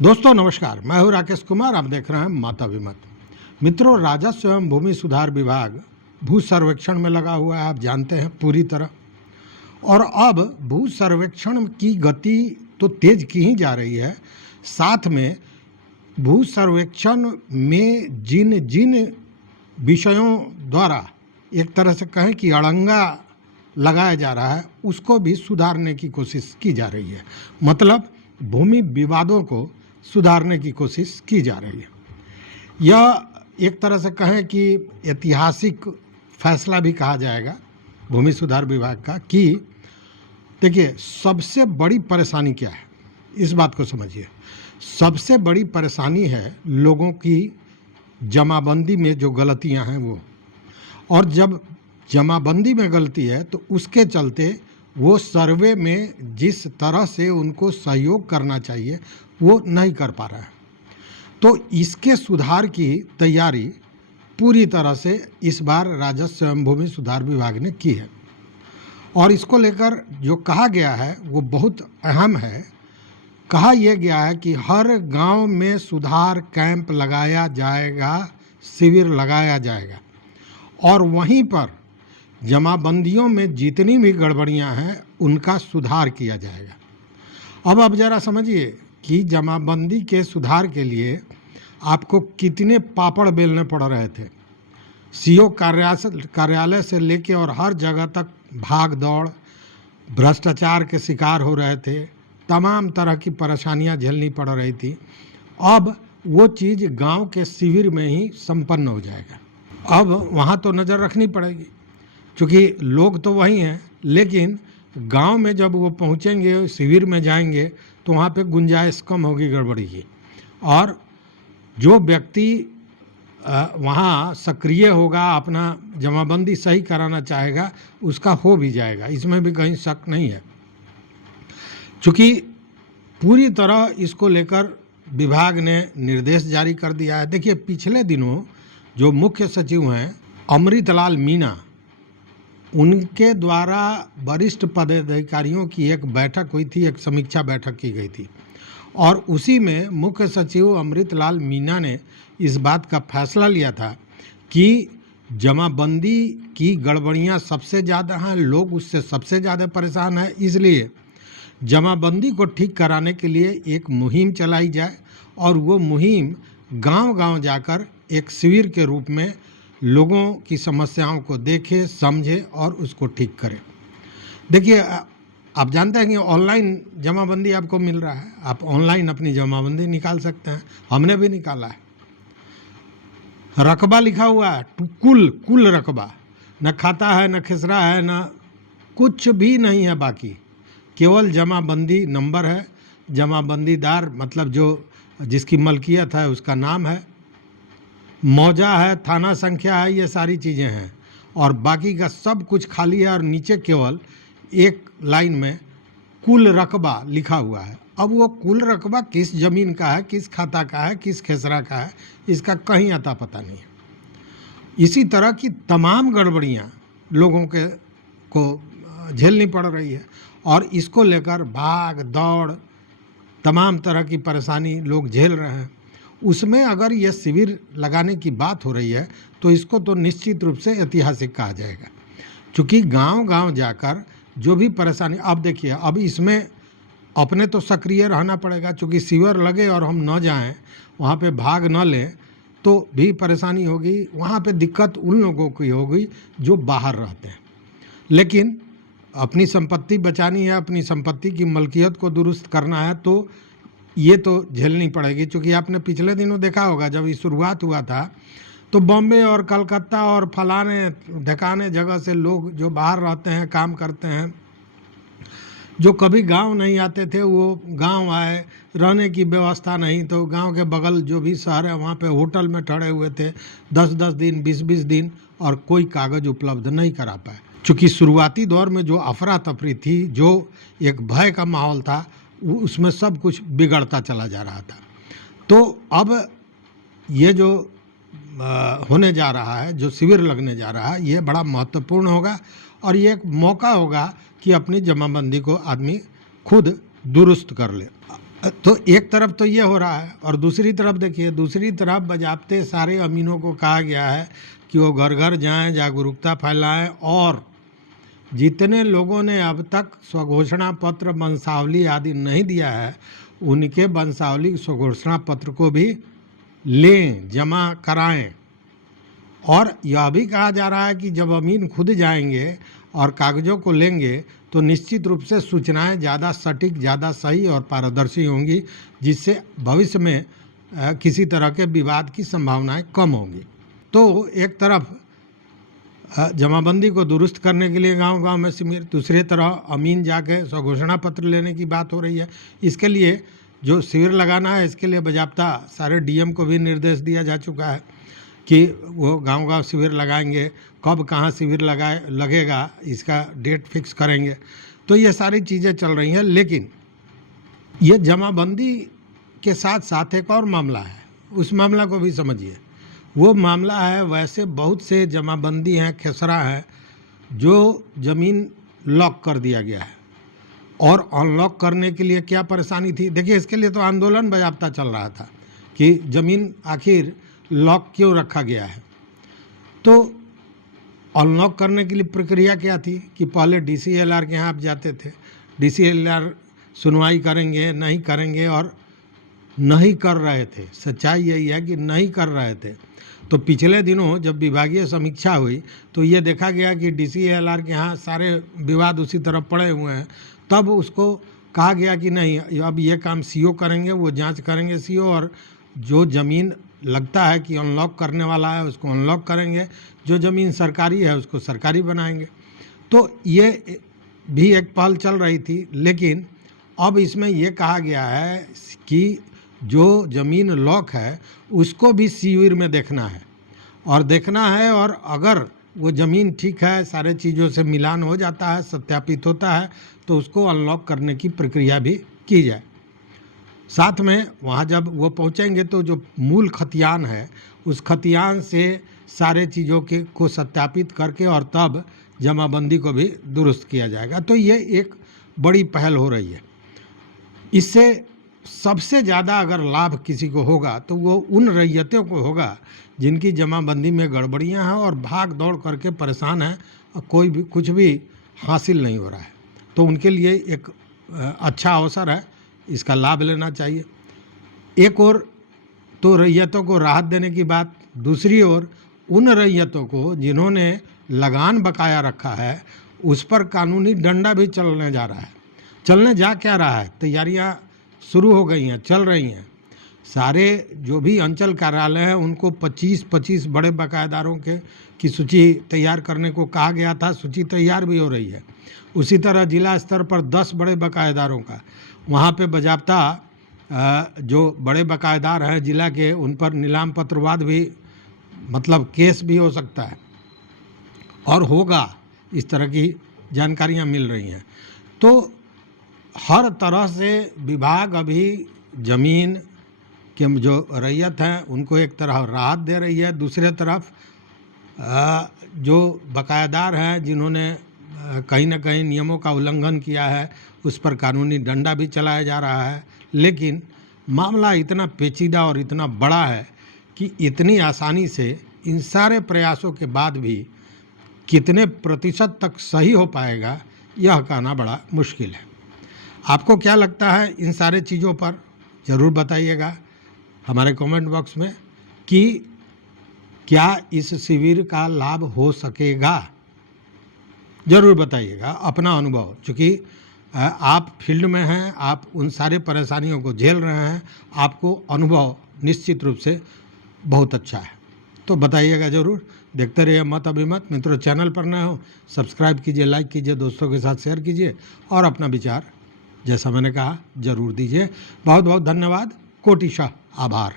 दोस्तों नमस्कार, मैं हूं राकेश कुमार। आप देख रहे हैं माता विमत। मित्रों, राजस्व एवं भूमि सुधार विभाग भू सर्वेक्षण में लगा हुआ है, आप जानते हैं पूरी तरह। और अब भू सर्वेक्षण की गति तो तेज की ही जा रही है, साथ में भू सर्वेक्षण में जिन जिन विषयों द्वारा एक तरह से कहें कि अड़ंगा लगाया जा रहा है, उसको भी सुधारने की कोशिश की जा रही है। मतलब भूमि विवादों को सुधारने की कोशिश की जा रही है। यह एक तरह से कहें कि ऐतिहासिक फैसला भी कहा जाएगा भूमि सुधार विभाग का कि देखिए, सबसे बड़ी परेशानी क्या है, इस बात को समझिए। सबसे बड़ी परेशानी है लोगों की जमाबंदी में जो गलतियां हैं वो, और जब जमाबंदी में गलती है तो उसके चलते वो सर्वे में जिस तरह से उनको सहयोग करना चाहिए वो नहीं कर पा रहा है। तो इसके सुधार की तैयारी पूरी तरह से इस बार राजस्व एवं भूमि सुधार विभाग ने की है, और इसको लेकर जो कहा गया है वो बहुत अहम है। कहा यह गया है कि हर गांव में सुधार कैंप लगाया जाएगा, शिविर लगाया जाएगा, और वहीं पर जमाबंदियों में जितनी भी गड़बड़ियां हैं उनका सुधार किया जाएगा। अब आप ज़रा समझिए कि जमाबंदी के सुधार के लिए आपको कितने पापड़ बेलने पड़ रहे थे। सीओ कार्यालय से लेके और हर जगह तक भाग दौड़, भ्रष्टाचार के शिकार हो रहे थे, तमाम तरह की परेशानियां झेलनी पड़ रही थी। अब वो चीज़ गांव के शिविर में ही संपन्न हो जाएगा। अब वहाँ तो नज़र रखनी पड़ेगी, क्योंकि लोग तो वही हैं, लेकिन गांव में जब वो पहुंचेंगे, शिविर में जाएंगे, तो वहाँ पे गुंजाइश कम होगी गड़बड़ी की, और जो व्यक्ति वहाँ सक्रिय होगा, अपना जमाबंदी सही कराना चाहेगा, उसका हो भी जाएगा, इसमें भी कहीं शक नहीं है। चूँकि पूरी तरह इसको लेकर विभाग ने निर्देश जारी कर दिया है। देखिए, पिछले दिनों जो मुख्य सचिव हैं अमृतलाल मीणा, उनके द्वारा वरिष्ठ पदाधिकारियों की एक बैठक हुई थी, एक समीक्षा बैठक की गई थी, और उसी में मुख्य सचिव अमृतलाल मीणा ने इस बात का फैसला लिया था कि जमाबंदी की गड़बड़ियां सबसे ज़्यादा हैं, लोग उससे सबसे ज़्यादा परेशान हैं, इसलिए जमाबंदी को ठीक कराने के लिए एक मुहिम चलाई जाए, और वो मुहिम गांव-गांव जाकर एक शिविर के रूप में लोगों की समस्याओं को देखे, समझे और उसको ठीक करे। देखिए, आप जानते हैं कि ऑनलाइन जमाबंदी आपको मिल रहा है, आप ऑनलाइन अपनी जमाबंदी निकाल सकते हैं। हमने भी निकाला है। रकबा लिखा हुआ है, कुल रकबा, न खाता है, न खिसरा है, न कुछ भी नहीं है बाकी, केवल जमाबंदी नंबर है। जमाबंदीदार मतलब जो जिसकी मलकियत है उसका नाम है, मौजा है, थाना संख्या है, ये सारी चीज़ें हैं, और बाकी का सब कुछ खाली है, और नीचे केवल एक लाइन में कुल रकबा लिखा हुआ है। अब वो कुल रकबा किस ज़मीन का है, किस खाता का है, किस खेसरा का है, इसका कहीं अता पता नहीं है। इसी तरह की तमाम गड़बड़ियाँ लोगों के को झेलनी पड़ रही है, और इसको लेकर भाग दौड़, तमाम तरह की परेशानी लोग झेल रहे हैं। उसमें अगर ये शिविर लगाने की बात हो रही है तो इसको तो निश्चित रूप से ऐतिहासिक कहा जाएगा, क्योंकि गांव-गांव जाकर जो भी परेशानी, अब देखिए, अब इसमें अपने तो सक्रिय रहना पड़ेगा, क्योंकि शिविर लगे और हम न जाएं, वहाँ पे भाग न लें तो भी परेशानी होगी। वहाँ पे दिक्कत उन लोगों की होगी जो बाहर रहते हैं, लेकिन अपनी संपत्ति बचानी है, अपनी संपत्ति की मलकियत को दुरुस्त करना है, तो ये तो झेलनी पड़ेगी। क्योंकि आपने पिछले दिनों देखा होगा, जब ये शुरुआत हुआ था तो बॉम्बे और कलकत्ता और फलाने ढकाने जगह से लोग जो बाहर रहते हैं, काम करते हैं, जो कभी गांव नहीं आते थे, वो गांव आए, रहने की व्यवस्था नहीं, तो गांव के बगल जो भी शहर है वहाँ पे होटल में ठहरे हुए थे 10-10 दिन, 20-20 दिन, और कोई कागज़ उपलब्ध नहीं करा पाए। चूँकि शुरुआती दौर में जो अफरा तफरी थी, जो एक भय का माहौल था, उसमें सब कुछ बिगड़ता चला जा रहा था। तो अब ये जो होने जा रहा है, जो शिविर लगने जा रहा है, ये बड़ा महत्वपूर्ण होगा, और ये एक मौका होगा कि अपनी जमाबंदी को आदमी खुद दुरुस्त कर ले। तो एक तरफ तो ये हो रहा है और दूसरी तरफ देखिए, दूसरी तरफ बजाबते सारे अमीनों को कहा गया है कि वो घर घर जाएं, जागरूकता फैलाएं और जितने लोगों ने अब तक स्वघोषणा पत्र वंशावली आदि नहीं दिया है उनके वंशावली स्वघोषणा पत्र को भी लें, जमा कराएं। और यह भी कहा जा रहा है कि जब अमीन खुद जाएंगे और कागज़ों को लेंगे तो निश्चित रूप से सूचनाएं ज़्यादा सटीक, ज़्यादा सही और पारदर्शी होंगी, जिससे भविष्य में किसी तरह के विवाद की संभावनाएं कम होंगी। तो एक तरफ जमाबंदी को दुरुस्त करने के लिए गांव-गांव में शिविर, दूसरी तरफ अमीन जाके स्वघोषणा पत्र लेने की बात हो रही है। इसके लिए जो शिविर लगाना है, इसके लिए बाज़ाब्ता सारे डीएम को भी निर्देश दिया जा चुका है कि वो गांव-गांव शिविर लगाएंगे। कब कहाँ शिविर लगेगा इसका डेट फिक्स करेंगे। तो ये सारी चीज़ें चल रही हैं, लेकिन ये जमाबंदी के साथ साथ एक और मामला है, उस मामला को भी समझिए। वो मामला है, वैसे बहुत से जमाबंदी हैं, खेसरा हैं, जो ज़मीन लॉक कर दिया गया है। और अनलॉक करने के लिए क्या परेशानी थी, देखिए इसके लिए तो आंदोलन बाज़ाब्ता चल रहा था कि ज़मीन आखिर लॉक क्यों रखा गया है। तो अनलॉक करने के लिए प्रक्रिया क्या थी कि पहले डीसीएलआर के यहाँ आप जाते थे, डीसीएलआर सुनवाई करेंगे, नहीं करेंगे, और नहीं कर रहे थे। सच्चाई यही है कि नहीं कर रहे थे। तो पिछले दिनों जब विभागीय समीक्षा हुई तो ये देखा गया कि डीसीएलआर के यहाँ सारे विवाद उसी तरफ पड़े हुए हैं। तब उसको कहा गया कि नहीं, अब ये काम सीओ करेंगे, वो जांच करेंगे सीओ, और जो ज़मीन लगता है कि अनलॉक करने वाला है उसको अनलॉक करेंगे, जो ज़मीन सरकारी है उसको सरकारी बनाएंगे। तो ये भी एक पहल चल रही थी, लेकिन अब इसमें ये कहा गया है कि जो ज़मीन लॉक है उसको भी शिविर में देखना है और अगर वो ज़मीन ठीक है, सारे चीज़ों से मिलान हो जाता है, सत्यापित होता है, तो उसको अनलॉक करने की प्रक्रिया भी की जाए। साथ में वहाँ जब वो पहुँचेंगे तो जो मूल खतियान है उस खतियान से सारे चीज़ों को सत्यापित करके और तब जमाबंदी को भी दुरुस्त किया जाएगा। तो ये एक बड़ी पहल हो रही है। इससे सबसे ज़्यादा अगर लाभ किसी को होगा तो वो उन रैयतों को होगा जिनकी जमाबंदी में गड़बड़ियां हैं और भाग दौड़ करके परेशान हैं और कोई भी कुछ भी हासिल नहीं हो रहा है। तो उनके लिए एक अच्छा अवसर है, इसका लाभ लेना चाहिए। एक और तो रैयतों को राहत देने की बात, दूसरी ओर उन रैयतों को जिन्होंने लगान बकाया रखा है उस पर कानूनी डंडा भी चलने जा क्या रहा है, तैयारियां शुरू हो गई हैं, चल रही हैं। सारे जो भी अंचल कार्यालय हैं उनको 25 बड़े बकायेदारों की सूची तैयार करने को कहा गया था, सूची तैयार भी हो रही है। उसी तरह जिला स्तर पर 10 बड़े बकायेदारों का, वहाँ पे बाज़ाब्ता जो बड़े बकायेदार हैं जिला के, उन पर नीलाम पत्रवाद भी, मतलब केस भी हो सकता है और होगा, इस तरह की जानकारियाँ मिल रही हैं। तो हर तरह से विभाग अभी ज़मीन के जो रैयत हैं उनको एक तरह राहत दे रही है, दूसरे तरफ जो बकायेदार हैं जिन्होंने कहीं ना कहीं नियमों का उल्लंघन किया है उस पर कानूनी डंडा भी चलाया जा रहा है। लेकिन मामला इतना पेचीदा और इतना बड़ा है कि इतनी आसानी से इन सारे प्रयासों के बाद भी कितने प्रतिशत तक सही हो पाएगा यह कहना बड़ा मुश्किल है। आपको क्या लगता है इन सारे चीज़ों पर, ज़रूर बताइएगा हमारे कमेंट बॉक्स में कि क्या इस शिविर का लाभ हो सकेगा। ज़रूर बताइएगा अपना अनुभव, क्योंकि आप फील्ड में हैं, आप उन सारे परेशानियों को झेल रहे हैं, आपको अनुभव निश्चित रूप से बहुत अच्छा है। तो बताइएगा ज़रूर। देखते रहिए मत अभिमत। मित्रों, चैनल पर नए हो सब्सक्राइब कीजिए, लाइक कीजिए, दोस्तों के साथ शेयर कीजिए और अपना विचार जैसा मैंने कहा ज़रूर दीजिए। बहुत बहुत धन्यवाद, कोटिशः आभार।